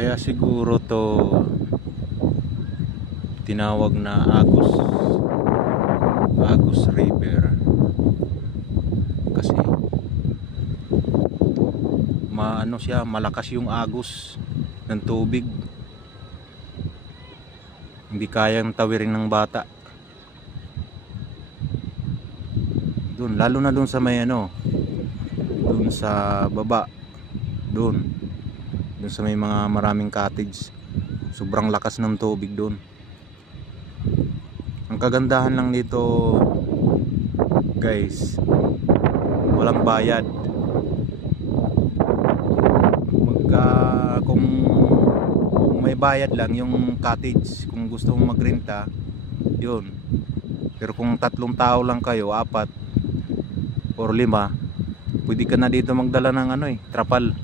Kaya siguro to tinawag na Agus River kasi siya, malakas yung agos ng tubig, hindi kayang tawirin ng bata doon, lalo na doon sa may doon sa baba, doon sa may mga maraming cottage. Sobrang lakas ng tubig doon. Ang kagandahan lang dito guys, walang bayad. Kung may bayad lang yung cottage, kung gusto mong magrenta yun, pero kung 3 tao lang kayo, 4 or 5, pwede ka na dito magdala ng trapal.